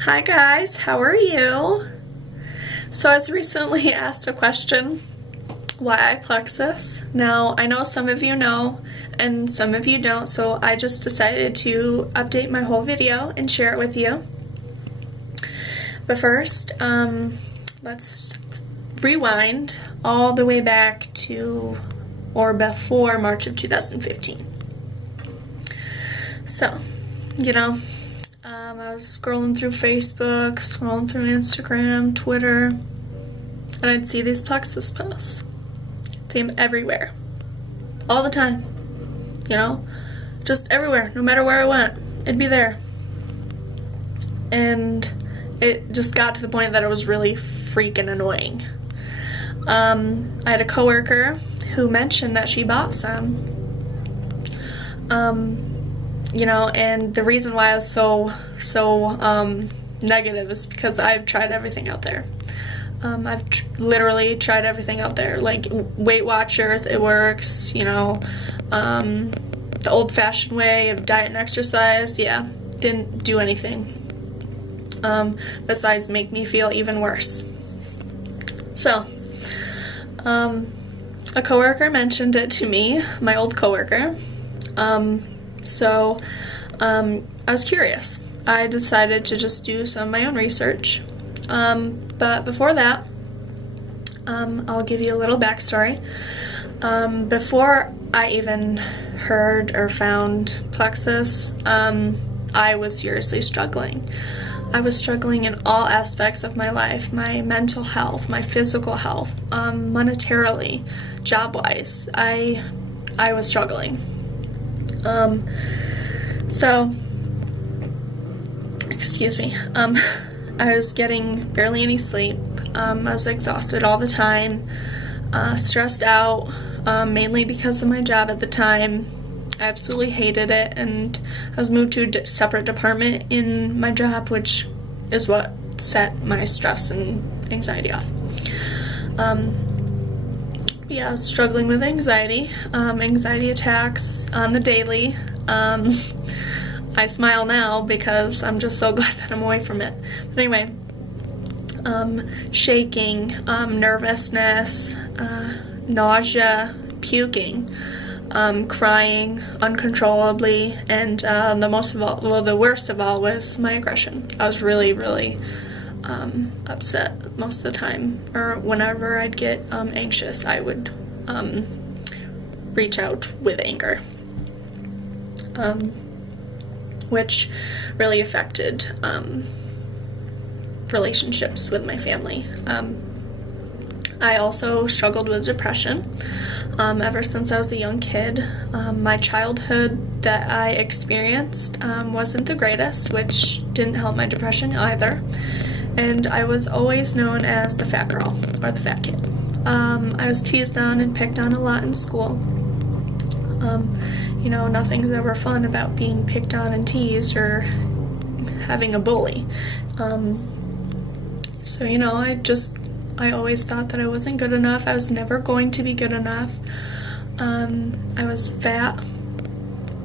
Hi guys, how are you? So I was recently asked a question, why I Plexus. Now I know some of you know and some of you don't, so I just decided to update my whole video and share it with you. But first, let's rewind all the way back to or before March of 2015. So, I was scrolling through Facebook, scrolling through Instagram, Twitter, and I'd see these Plexus posts. See them everywhere. All the time. Just everywhere. No matter where I went, it'd be there. And it just got to the point that it was really freaking annoying. I had a coworker who mentioned that she bought some. And the reason why I was so negative is because I've tried everything out there. I've literally tried everything out there, like Weight Watchers, it works, the old-fashioned way of diet and exercise, yeah, didn't do anything, besides make me feel even worse. So, a coworker mentioned it to me, my old coworker. So I was curious. I decided to just do some of my own research. But before that, I'll give you a little backstory. Before I even heard or found Plexus, I was seriously struggling. I was struggling in all aspects of my life, my mental health, my physical health, monetarily, job-wise. I was struggling. Excuse me, I was getting barely any sleep. I was exhausted all the time, stressed out, mainly because of my job at the time. I absolutely hated it, and I was moved to a separate department in my job, which is what set my stress and anxiety off. I was struggling with anxiety, anxiety attacks on the daily. I smile now because I'm just so glad that I'm away from it. But anyway, shaking, nervousness, nausea, puking, crying uncontrollably, and the worst of all was my aggression. I was really upset most of the time, or whenever I'd get anxious, I would reach out with anger, which really affected relationships with my family. I also struggled with depression ever since I was a young kid. My childhood that I experienced wasn't the greatest, which didn't help my depression either. And I was always known as the fat girl, or the fat kid. I was teased on and picked on a lot in school. Nothing's ever fun about being picked on and teased or having a bully. I always thought that I wasn't good enough. I was never going to be good enough. I was fat.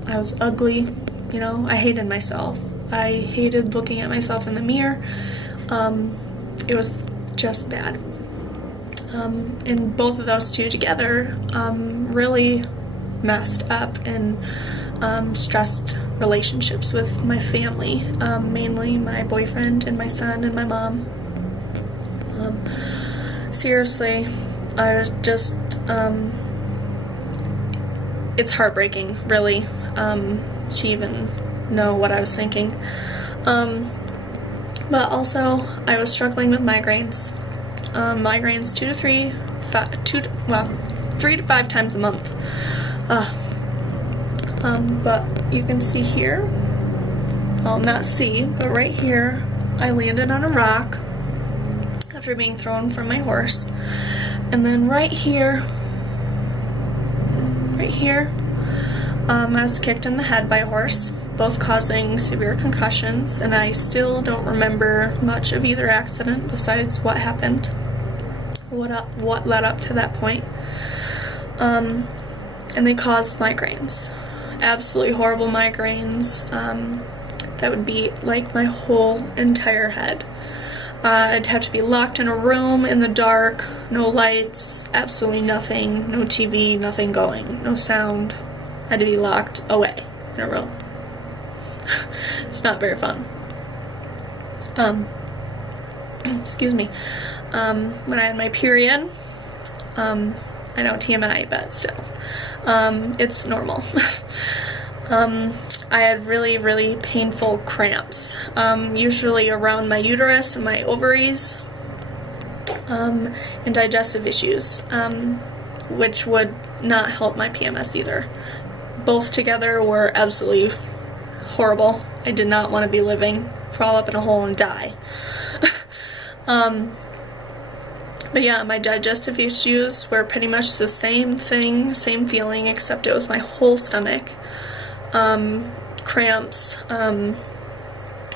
I was ugly. I hated myself. I hated looking at myself in the mirror. It was just bad. And both of those two together really messed up and stressed relationships with my family, mainly my boyfriend and my son and my mom. Seriously, I was just, it's heartbreaking, really, to even know what I was thinking. But also, I was struggling with migraines. Migraines 3 to 5 times a month. But you can see here, well, not see, but right here, I landed on a rock after being thrown from my horse. And then right here, I was kicked in the head by a horse, both causing severe concussions, and I still don't remember much of either accident besides what happened, what led up to that point. And they caused migraines, absolutely horrible migraines. that would be like my whole entire head. I'd have to be locked in a room in the dark, no lights, absolutely nothing, no TV, nothing going, no sound. I had to be locked away in a room. It's not very fun. Excuse me. When I had my period, I know TMI, but still, it's normal. I had really, really painful cramps, usually around my uterus and my ovaries, and digestive issues, which would not help my PMS either. Both together were absolutely horrible. I did not want to be living, crawl up in a hole and die. But yeah, my digestive issues were pretty much the same thing, same feeling, except it was my whole stomach. Cramps,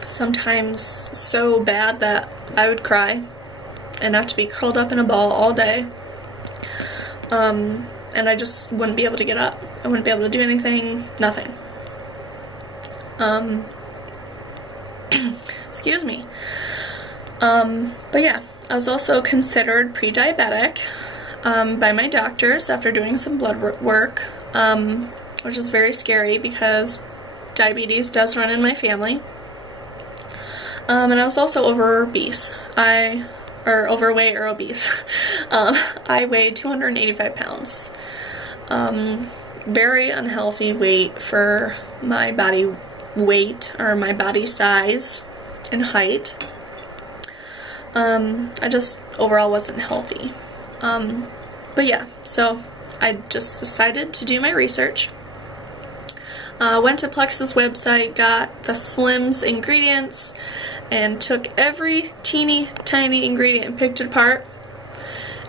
sometimes so bad that I would cry and have to be curled up in a ball all day. And I just wouldn't be able to get up. I wouldn't be able to do anything, nothing. Excuse me. But yeah, I was also considered pre-diabetic by my doctors after doing some blood work, which is very scary because diabetes does run in my family. And I was also overweight or obese. I weighed 285 pounds. Very unhealthy weight for my body weight or my body size and height. I just overall wasn't healthy. But yeah, so I just decided to do my research. Went to Plexus website, got the Slims ingredients, and took every teeny tiny ingredient and picked it apart.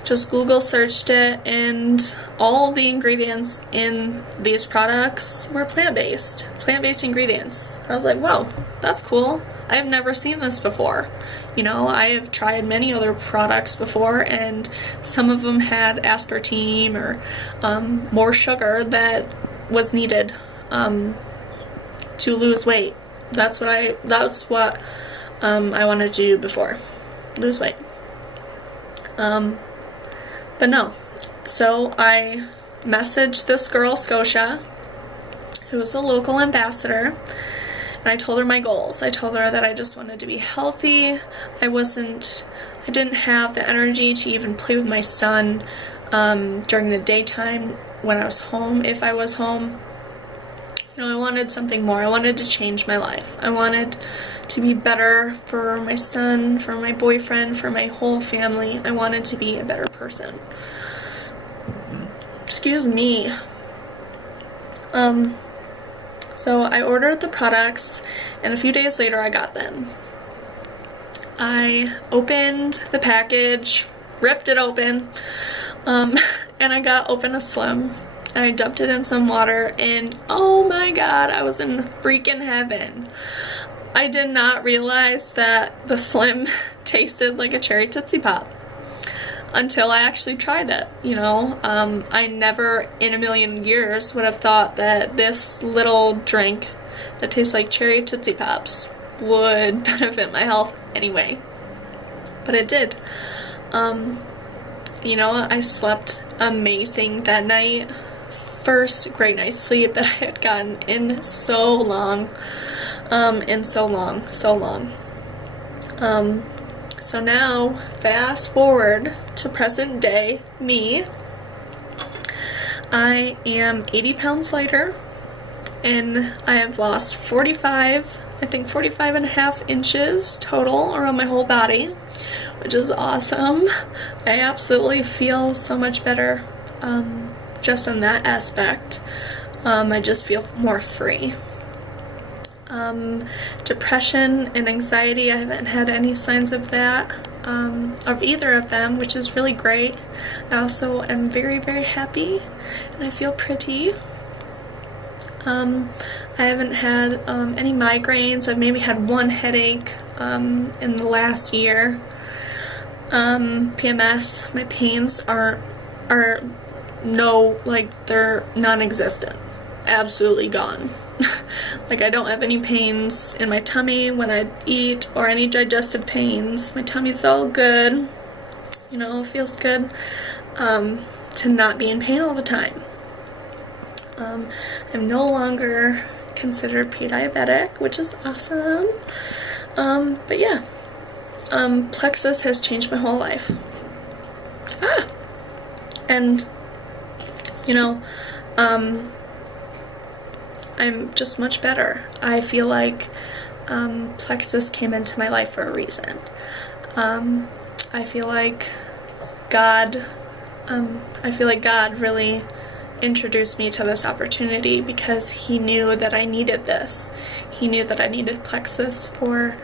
Just Google searched it, and all the ingredients in these products were plant-based ingredients. I was like, whoa, that's cool. I've never seen this before. You know, I have tried many other products before, and some of them had aspartame or more sugar that was needed to lose weight. That's what I wanted to do before, lose weight. But no. So I messaged this girl, Scotia, who was a local ambassador, and I told her my goals. I told her that I just wanted to be healthy. I didn't have the energy to even play with my son during the daytime when I was home, if I was home. You know, I wanted something more. I wanted to change my life. I wanted to be better for my son, for my boyfriend, for my whole family. I wanted to be a better person. Excuse me. So I ordered the products, and a few days later I got them. I opened the package, ripped it open, and I got open a Slim. I dumped it in some water, and oh my god, I was in freaking heaven. I did not realize that the Slim tasted like a cherry Tootsie Pop until I actually tried it, you know. I never in a million years would have thought that this little drink that tastes like cherry Tootsie Pops would benefit my health anyway. But it did. You know, I slept amazing that night. First great night's sleep that I had gotten in so long. So now, fast forward to present day me. I am 80 pounds lighter, and I have lost 45 and a half inches total around my whole body, which is awesome. I absolutely feel so much better just in that aspect. I just feel more free. Depression and anxiety, I haven't had any signs of that, of either of them, which is really great. I also am very, very happy, and I feel pretty. I haven't had any migraines. I've maybe had one headache in the last year. PMS, my pains are they're non-existent. Absolutely gone. Like, I don't have any pains in my tummy when I eat, or any digestive pains. My tummy's all good, you know, it feels good to not be in pain all the time. I'm no longer considered pre-diabetic, which is awesome. But yeah, Plexus has changed my whole life. And, you know, I'm just much better. I feel like Plexus came into my life for a reason. I feel like God really introduced me to this opportunity because he knew that I needed this. He knew that I needed Plexus for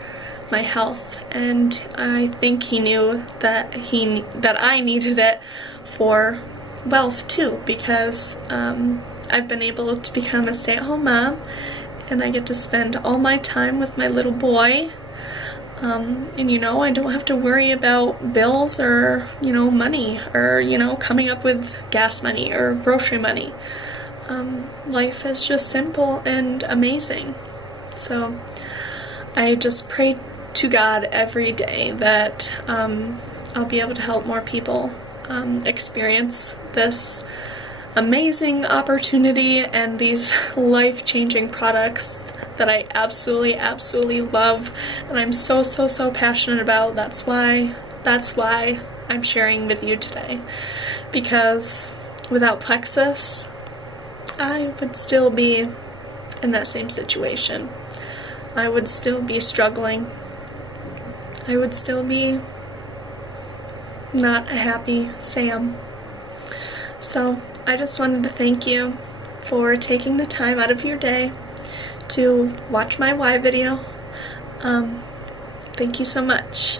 my health, and I think he knew that I needed it for wealth too, because I've been able to become a stay-at-home mom, and I get to spend all my time with my little boy. And, you know, I don't have to worry about bills or, you know, money, or, you know, coming up with gas money or grocery money. Life is just simple and amazing. So I just pray to God every day that I'll be able to help more people experience this amazing opportunity and these life-changing products that I absolutely love, and I'm so passionate about. That's why I'm sharing with you today, because without Plexus, I would still be in that same situation. I would still be struggling. I would still be not a happy Sam. So I just wanted to thank you for taking the time out of your day to watch my why video. Thank you so much.